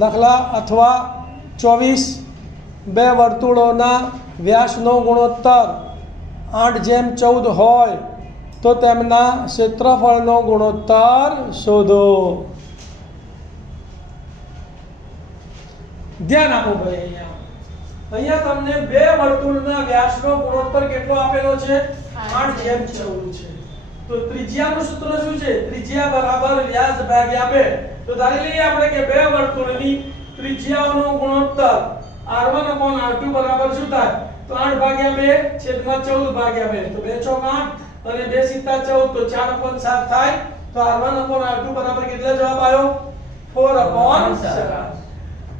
દાખલા અથવા 24 બે વર્તુળોના વ્યાસનો ગુણોત્તર 8:14 હોય તો તેમના ક્ષેત્રફળનો ગુણોત્તર શોધો. ધ્યાન આપો ભાઈ. અહીંયા તમને બે વર્તુળના વ્યાસનો ગુણોત્તર કેટલો આપેલો છે? 8:14 છે. તો ત્રિજ્યાનું સૂત્ર શું છે? ત્રિજ્યા બરાબર વ્યાસ ભાગ્યા 2. તો ધારી લઈએ આપણે કે બે વર્તુળની ત્રિજ્યાઓનો ગુણોત્તર r1/r2 બરાબર શું થાય? તો 8/2 છેદમાં 14/2. તો 2 ચોક 8 અને 2 સિત્તા 14 તો 4/7 થાય. તો r1/r2 બરાબર કેટલા જવાબ આવ્યો? 4/7.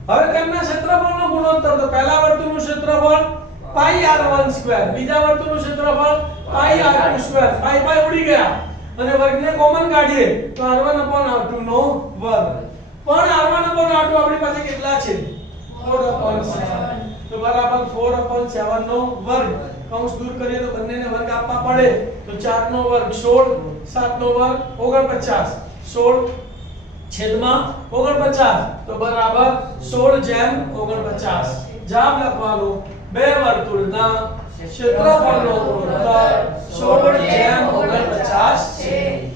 હવે તેમના ક્ષેત્રફળનો ગુણોત્તર તો પહેલા વર્તુળનું ક્ષેત્રફળ πr1², બીજા વર્તુળનું ક્ષેત્રફળ πr2². પાઈ ઉડી ગયા અને વર્ગને કોમન કાઢીએ તો r1/r2 નો વર્ગ. પણ r1/r2 આપણી પાસે કેટલા છે? 4/7. તો બરાબર 4/7 નો વર્ગ. કૌંસ દૂર કરીએ તો બંનેને વર્ગ આપવા પડે. તો 4 નો વર્ગ 16, 7 નો વર્ગ 49, 16 છેદમાં 49 તો બરાબર 16/49. જવાબ લખવાનો બે વર્તુળના ક્ષેત્રફળનો ગુણોત્તર 16/49 છે.